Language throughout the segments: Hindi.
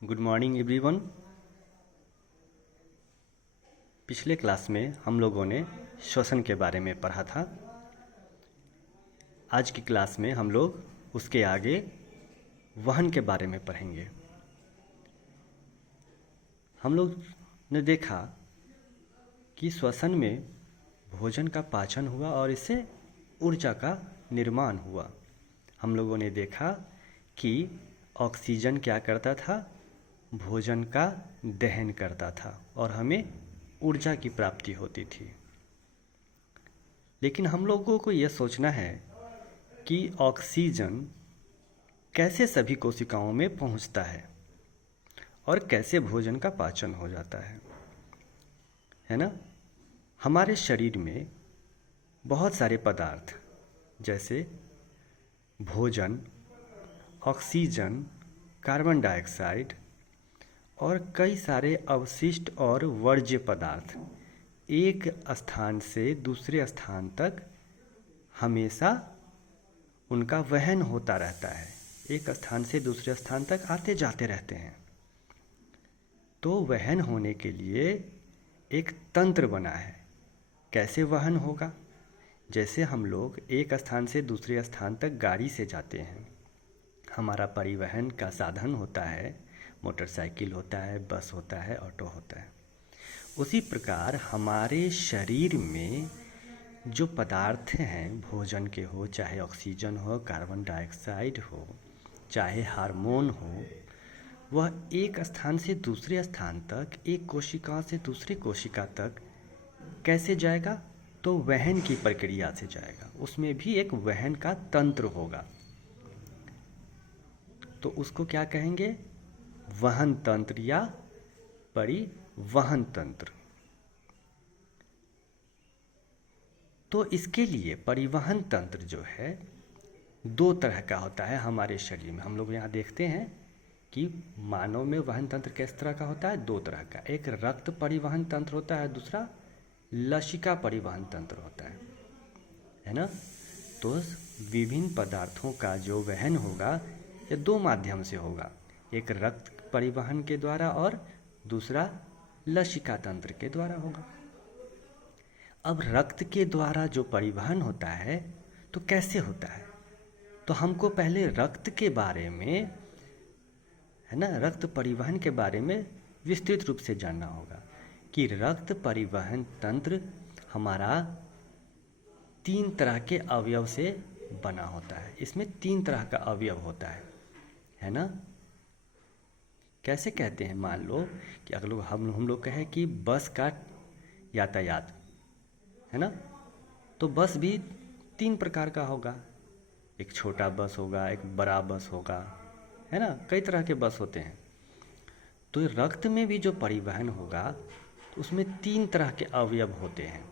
Good morning everyone. पिछले क्लास में हम लोगों ने श्वसन के बारे में पढ़ा था। आज की क्लास में हम लोग उसके आगे वहन के बारे में पढ़ेंगे। हम लोग ने देखा कि श्वसन में भोजन का पाचन हुआ और इससे ऊर्जा का निर्माण हुआ। हम लोगों ने देखा कि ऑक्सीजन क्या करता था, भोजन का दहन करता था और हमें ऊर्जा की प्राप्ति होती थी। लेकिन हम लोगों को यह सोचना है कि ऑक्सीजन कैसे सभी कोशिकाओं में पहुंचता है और कैसे भोजन का पाचन हो जाता है ना। हमारे शरीर में बहुत सारे पदार्थ जैसे भोजन, ऑक्सीजन, कार्बन डाइऑक्साइड और कई सारे अवशिष्ट और वर्ज्य पदार्थ एक स्थान से दूसरे स्थान तक हमेशा उनका वहन होता रहता है। एक स्थान से दूसरे स्थान तक आते जाते रहते हैं। तो वहन होने के लिए एक तंत्र बना है। कैसे वहन होगा? जैसे हम लोग एक स्थान से दूसरे स्थान तक गाड़ी से जाते हैं, हमारा परिवहन का साधन होता है, मोटरसाइकिल होता है, बस होता है, ऑटो होता है। उसी प्रकार हमारे शरीर में जो पदार्थ हैं, भोजन के हो, चाहे ऑक्सीजन हो, कार्बन डाइऑक्साइड हो, चाहे हार्मोन हो, वह एक स्थान से दूसरे स्थान तक, एक कोशिका से दूसरी कोशिका तक कैसे जाएगा? तो वहन की प्रक्रिया से जाएगा। उसमें भी एक वहन का तंत्र होगा। तो उसको क्या कहेंगे? वहन तंत्र या परिवहन तंत्र। तो इसके लिए परिवहन तंत्र जो है दो तरह का होता है हमारे शरीर में। हम लोग यहाँ देखते हैं कि मानव में वहन तंत्र किस तरह का होता है? दो तरह का। एक रक्त परिवहन तंत्र होता है, दूसरा लसिका परिवहन तंत्र होता है ना। तो विभिन्न पदार्थों का जो वहन होगा ये दो माध्यम से होगा, एक रक्त परिवहन के द्वारा और दूसरा लसिका तंत्र के द्वारा होगा। अब रक्त के द्वारा जो परिवहन होता है तो कैसे होता है? तो हमको पहले रक्त के बारे में, है ना, रक्त परिवहन के बारे में विस्तृत रूप से जानना होगा कि रक्त परिवहन तंत्र हमारा तीन तरह के अवयव से बना होता है। इसमें तीन तरह का अवयव होता है ना। कैसे कहते हैं? मान लो कि अगर हम लोग कहें कि बस का यातायात है ना, तो बस भी तीन प्रकार का होगा। एक छोटा बस होगा, एक बड़ा बस होगा, है ना, कई तरह के बस होते हैं। तो रक्त में भी जो परिवहन होगा तो उसमें तीन तरह के अवयव होते हैं,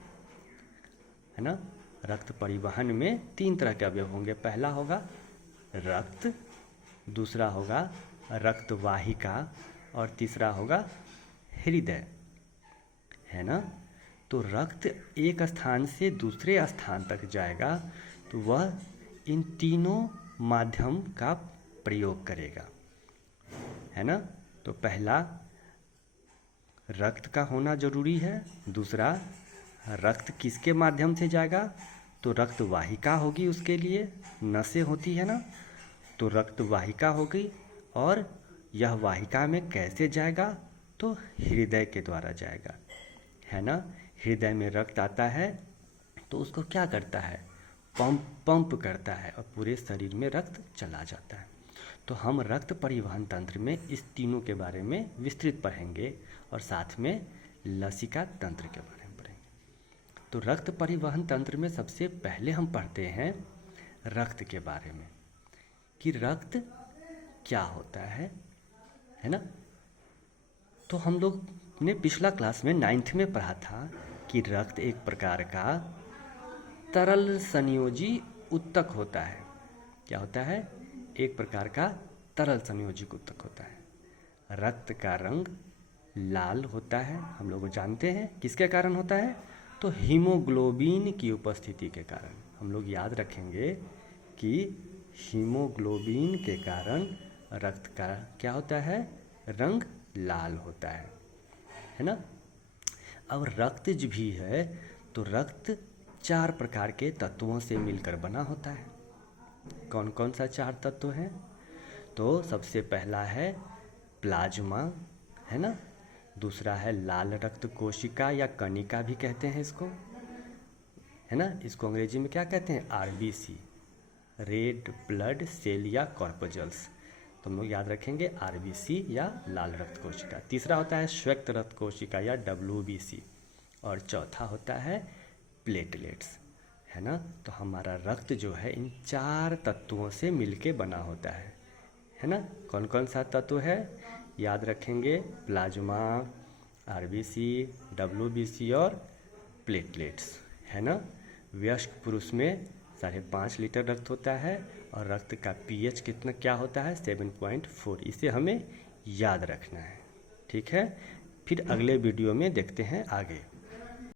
है ना। रक्त परिवहन में तीन तरह के अवयव होंगे। पहला होगा रक्त, दूसरा होगा रक्त वाहिका और तीसरा होगा हृदय, है ना। तो रक्त एक स्थान से दूसरे स्थान तक जाएगा तो वह इन तीनों माध्यम का प्रयोग करेगा, है ना। तो पहला रक्त का होना जरूरी है। दूसरा, रक्त किसके माध्यम से जाएगा? तो रक्त वाहिका होगी, उसके लिए नसें होती है ना, तो रक्त वाहिका होगी। और यह वाहिका में कैसे जाएगा? तो हृदय के द्वारा जाएगा, है ना। हृदय में रक्त आता है तो उसको क्या करता है? पंप करता है और पूरे शरीर में रक्त चला जाता है। तो हम रक्त परिवहन तंत्र में इस तीनों के बारे में विस्तृत पढ़ेंगे और साथ में लसिका तंत्र के बारे में पढ़ेंगे। तो रक्त परिवहन तंत्र में सबसे पहले हम पढ़ते हैं रक्त के बारे में कि रक्त क्या होता है ना। तो हम लोग ने पिछला क्लास में 9th में पढ़ा था कि रक्त एक प्रकार का तरल संयोजी उत्तक होता है। क्या होता है? एक प्रकार का तरल संयोजी उत्तक होता है। रक्त का रंग लाल होता है, हम लोग जानते हैं। किसके कारण होता है? तो हीमोग्लोबिन की उपस्थिति के कारण। हम लोग याद रखेंगे कि हीमोग्लोबिन के कारण रक्त का क्या होता है? रंग लाल होता है ना। अब रक्त जो भी है तो रक्त 4 प्रकार के तत्वों से मिलकर बना होता है। कौन कौन सा 4 तत्व हैं? तो सबसे पहला है प्लाज्मा, है ना। दूसरा है लाल रक्त कोशिका या कणिका भी कहते हैं इसको, है ना। इसको अंग्रेजी में क्या कहते हैं? आरबीसी, रेड ब्लड सेल या कॉर्पजल्स। तो हम लोग याद रखेंगे आरबीसी या लाल रक्त कोशिका। तीसरा होता है श्वेत रक्त कोशिका या डब्ल्यूबीसी, और चौथा होता है प्लेटलेट्स, है ना। तो हमारा रक्त जो है इन 4 तत्वों से मिलके बना होता है ना। कौन कौन सा तत्व है? याद रखेंगे प्लाज्मा, आरबीसी, डब्ल्यूबीसी और प्लेटलेट्स, है ना। वयस्क पुरुष में 5.5 लीटर रक्त होता है और रक्त का पीएच कितना क्या होता है? 7.4। इसे हमें याद रखना है, ठीक है। फिर अगले वीडियो में देखते हैं आगे।